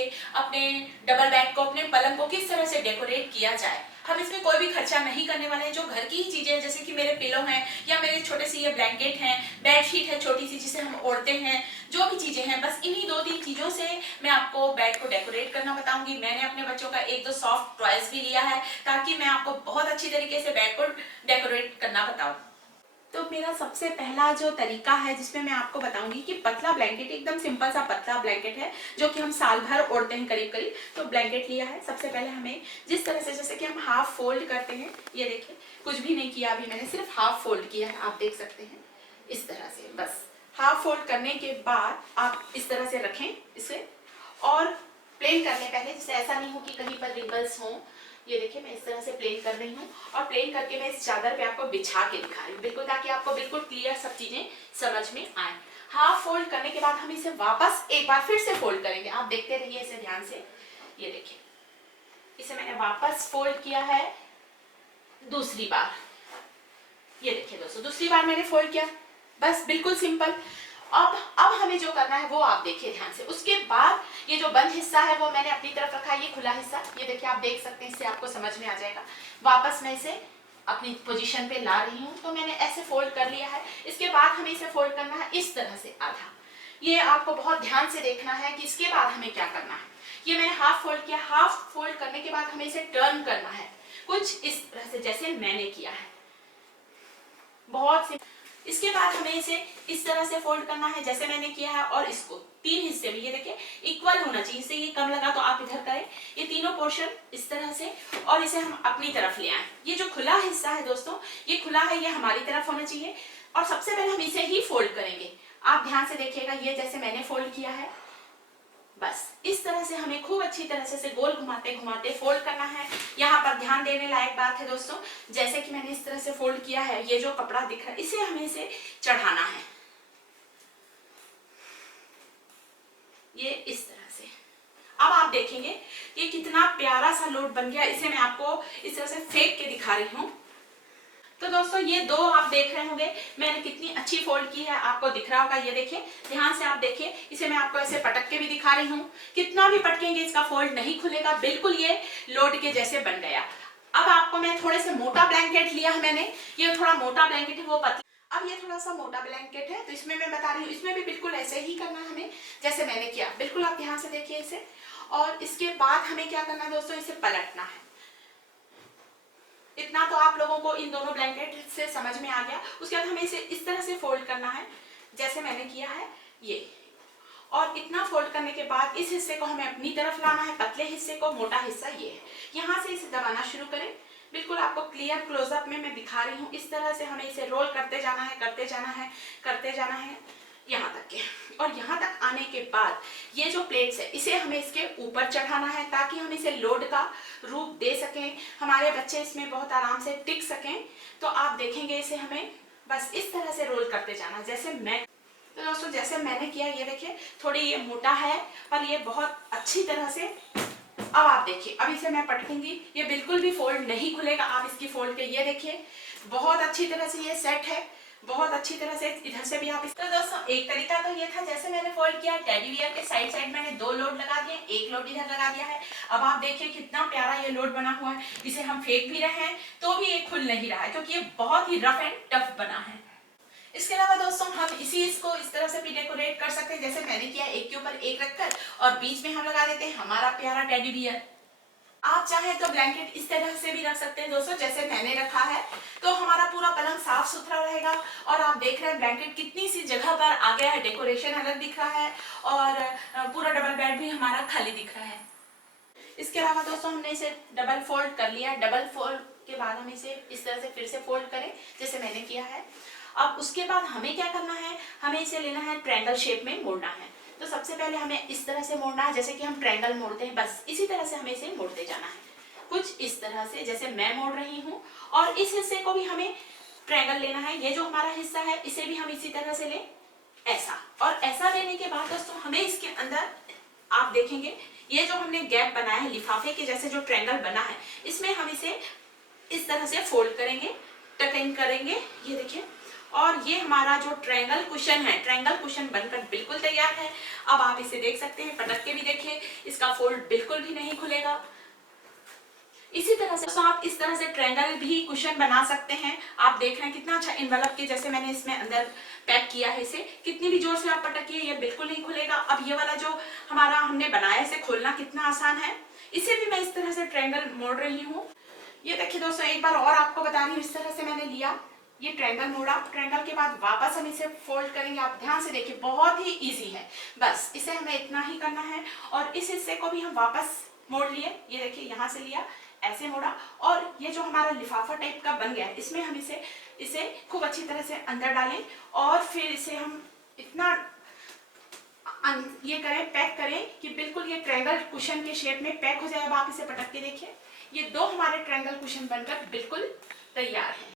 से अपने double bed को, अपने पलंग को किस तरह से डेकोरेट किया जाए। हम इसमें कोई भी खर्चा नहीं करने वाले हैं, जो घर की ही चीजें हैं, जैसे कि मेरे पिलो हैं या मेरे छोटे से ये ब्लैंकेट हैं, बेडशीट है छोटी सी जिसे हम ओढ़ते हैं, जो भी चीजें हैं, बस इन्हीं 2-3 चीजों से मैं आपको बेड को डेकोरेट करना बताऊंगी। मैंने अपने बच्चों का 1-2 सॉफ्ट टॉयज भी लिया है ताकि मैं आपको बहुत अच्छी तरीके से बेड को डेकोरेट करना बताऊं। तो मेरा सबसे पहला जो तरीका है जिसमें मैं आपको बताऊंगी कि पतला ब्लैंकेट, एकदम सिंपल सा पतला ब्लैंकेट है जो कि हम साल भर ओढ़ते हैं करीब करीब। तो ब्लैंकेट लिया है, सबसे पहले हमें जिस तरह से, जैसे कि हम हाफ फोल्ड करते हैं, ये देखिए कुछ भी नहीं किया अभी मैंने, सिर्फ हाफ फोल्ड किया है, आप देख सकते हैं इस तरह से। बस हाफ फोल्ड करने के बाद आप इस तरह से रखें इसे, और प्लेन करने पहले, जैसे ऐसा नहीं हो कि कहीं पर रिंकल्स हों। ये देखिए मैं इस तरह से प्लेन कर रही हूँ, और प्लेन करके मैं इस चादर पे आपको बिछा के दिखा रही हूँ बिल्कुल, ताकि आपको बिल्कुल क्लियर सब चीजें समझ में आए। हाफ फोल्ड करने के बाद हम इसे वापस एक बार फिर से फोल्ड करेंगे, आप देखते रहिए इसे ध्यान से। ये देखिए इसे मैंने वापस फोल्ड किया है दूसरी बार। ये देखिए दोस्तों, दूसरी बार मैंने फोल्ड किया, बस बिल्कुल सिंपल। अब हमें जो करना है वो आप देखिए ध्यान से। उसके बाद ये जो बंद हिस्सा है वो मैंने अपनी तरफ रखा है, ये खुला हिस्सा, ये देखिए आप देख सकते हैं, इससे आपको समझ में आ जाएगा। वापस मैं इसे अपनी पोजीशन पे ला रही हूँ, तो मैंने ऐसे फोल्ड कर लिया है। इसके बाद हमें इसे फोल्ड करना है इस तरह से आधा। ये आपको बहुत ध्यान से देखना है कि इसके बाद हमें क्या करना है। ये मैंने हाफ फोल्ड किया, हाफ फोल्ड करने के बाद हमें इसे टर्न करना है कुछ इस तरह से जैसे मैंने किया है, बहुत सिंपल। इसके बाद हमें इसे इस तरह से फोल्ड करना है जैसे मैंने किया है, और इसको 3 हिस्से में, ये देखिए इक्वल होना चाहिए, इससे ये कम लगा तो आप इधर करें, ये तीनों पोर्शन इस तरह से, और इसे हम अपनी तरफ ले आए। ये जो खुला हिस्सा है दोस्तों, ये खुला है, ये हमारी तरफ होना चाहिए, और सबसे पहले हम इसे ही फोल्ड करेंगे। आप ध्यान से देखिएगा, ये जैसे मैंने फोल्ड किया है, बस इस तरह से हमें खूब अच्छी तरह से गोल घुमाते घुमाते फोल्ड करना है। यहाँ पर ध्यान देने लायक बात है दोस्तों, जैसे कि मैंने इस तरह से फोल्ड किया है, ये जो कपड़ा दिख रहा है इसे हमें इसे चढ़ाना है, ये इस तरह से। अब आप देखेंगे ये कितना प्यारा सा लोड बन गया। इसे मैं आपको इस तरह से फेंक के दिखा रही हूँ। तो दोस्तों ये 2 आप देख रहे होंगे मैंने कितनी अच्छी फोल्ड की है, आपको दिख रहा होगा। ये देखिए ध्यान से आप देखिए, इसे मैं आपको ऐसे पटक के भी दिखा रही हूँ। कितना भी पटकेंगे इसका फोल्ड नहीं खुलेगा, बिल्कुल ये लोड के जैसे बन गया। अब आपको मैं थोड़े से मोटा ब्लैंकेट लिया है मैंने, ये थोड़ा मोटा ब्लैंकेट है, वो पतला। अब ये थोड़ा सा मोटा ब्लैंकेट है, तो इसमें मैं बता रही हूँ, इसमें भी बिल्कुल ऐसे ही करना है हमें जैसे मैंने किया, बिल्कुल आप ध्यान से देखिए इसे। और इसके बाद हमें क्या करना है दोस्तों, इसे पलटना है। इतना तो आप लोगों को इन दोनों ब्लैंकेट से समझ में आ गया। उसके बाद हमें इसे इस तरह से फोल्ड करना है जैसे मैंने किया है ये, और इतना फोल्ड करने के बाद इस हिस्से को हमें अपनी तरफ लाना है, पतले हिस्से को, मोटा हिस्सा ये है। यहाँ से इसे दबाना शुरू करें, बिल्कुल आपको क्लियर क्लोजअप में मैं दिखा रही हूँ। इस तरह से हमें इसे रोल करते जाना है, करते जाना है, करते जाना है यहाँ तक के। और यहाँ तक आने के बाद ये जो प्लेट्स है इसे हमें इसके ऊपर चढ़ाना है, ताकि हम इसे लोड का रूप दे सकें, हमारे बच्चे इसमें बहुत आराम से टिक सकें। तो आप देखेंगे इसे हमें बस इस तरह से रोल करते जाना जैसे मैं। तो दोस्तों जैसे मैंने किया, ये देखिए थोड़ी ये मोटा है पर ये बहुत अच्छी तरह से। अब आप देखिए, अब इसे मैं पटकूंगी, ये बिल्कुल भी फोल्ड नहीं खुलेगा। आप इसकी फोल्ड के ये देखिए बहुत अच्छी तरह से ये सेट है, बहुत अच्छी तरह से। इधर से भी आप तो दोस्तों एक तरीका तो ये था जैसे मैंने फोल्ड किया, टेडी बियर के साइड साइड मैंने 2 लोड लगा दिए, एक लोड इधर लगा दिया है। अब आप देखिए कितना प्यारा ये लोड बना हुआ है। इसे हम फेंक भी रहे हैं तो भी ये खुल नहीं रहा है, क्योंकि ये बहुत ही रफ एंड टफ बना है। इसके अलावा दोस्तों हम इसको इस तरह से भी डेकोरेट कर सकते हैं जैसे मैंने किया, एक के ऊपर एक रखकर, और बीच में हम लगा देते हैं हमारा प्यारा टेडी बियर। आप चाहे तो ब्लैंकेट इस तरह से भी रख सकते हैं दोस्तों जैसे मैंने रखा है, तो हमारा पूरा पलंग साफ सुथरा रहेगा। और आप देख रहे हैं ब्लैंकेट कितनी सी जगह पर आ गया है, डेकोरेशन अलग दिख रहा है, और पूरा डबल बेड भी हमारा खाली दिख रहा है। इसके अलावा दोस्तों हमने इसे डबल फोल्ड कर लिया। डबल फोल्ड के बाद हम इसे इस तरह से फिर से फोल्ड करें जैसे मैंने किया है। अब उसके बाद हमें क्या करना है, हमें इसे लेना है, ट्रायंगल शेप में मोड़ना है। तो सबसे पहले हमें इस तरह से मोड़ना है जैसे कि हम ट्रायंगल मोड़ते हैं, बस इसी तरह से हमें इसे मोड़ते जाना है कुछ इस तरह से जैसे मैं मोड़ रही हूँ। और इस हिस्से को भी हमें ट्रायंगल लेना है, ये जो हमारा हिस्सा है इसे भी हम इसी तरह से लें, ऐसा। और ऐसा लेने के बाद दोस्तों हमें इसके अंदर आप देखेंगे ये जो हमने गैप बनाया है, लिफाफे के जैसे जो ट्रायंगल बना है, इसमें हम इसे इस तरह से फोल्ड करेंगे, टक इन करेंगे, ये देखिए। और ये हमारा जो ट्रायंगल कुशन है, ट्रायंगल कुशन बनकर बिल्कुल तैयार है। अब आप इसे देख सकते हैं, पटक के भी देखिए, इस इसका फोल्ड बिल्कुल भी नहीं खुलेगा। इसी तरह से तो आप इस तरह से ट्रायंगल भी कुशन बना सकते हैं। आप देख रहे हैं कितना अच्छा इन्वेलप के जैसे मैंने इसमें अंदर पैक किया है इसे, कितनी भी जोर से आप पटकिए ये बिल्कुल नहीं खुलेगा। अब ये वाला जो हमारा हमने बनाया इसे खोलना कितना आसान है। इसे भी मैं इस तरह से ट्रायंगल मोड़ रही हूँ। ये देखिए दोस्तों, एक बार और आपको बता रही हूँ, इस तरह से मैंने लिया, ये ट्रायंगल मोड़ा, ट्रायंगल के बाद वापस हम इसे फोल्ड करेंगे। आप ध्यान से देखिए, बहुत ही इजी है, बस इसे हमें इतना ही करना है। और इस हिस्से को भी हम वापस मोड़ लिए, ये देखिए यहाँ से लिया, ऐसे मोड़ा, और ये जो हमारा लिफाफा टाइप का बन गया है इसमें हम इसे खूब अच्छी तरह से अंदर डालें और फिर इसे हम इतना ये करें, पैक करें कि बिल्कुल ये ट्रायंगल कुशन के शेप में पैक हो जाए। अब आप इसे पटक के देखिए, ये दो हमारे ट्रायंगल कुशन बनकर बिल्कुल तैयार है।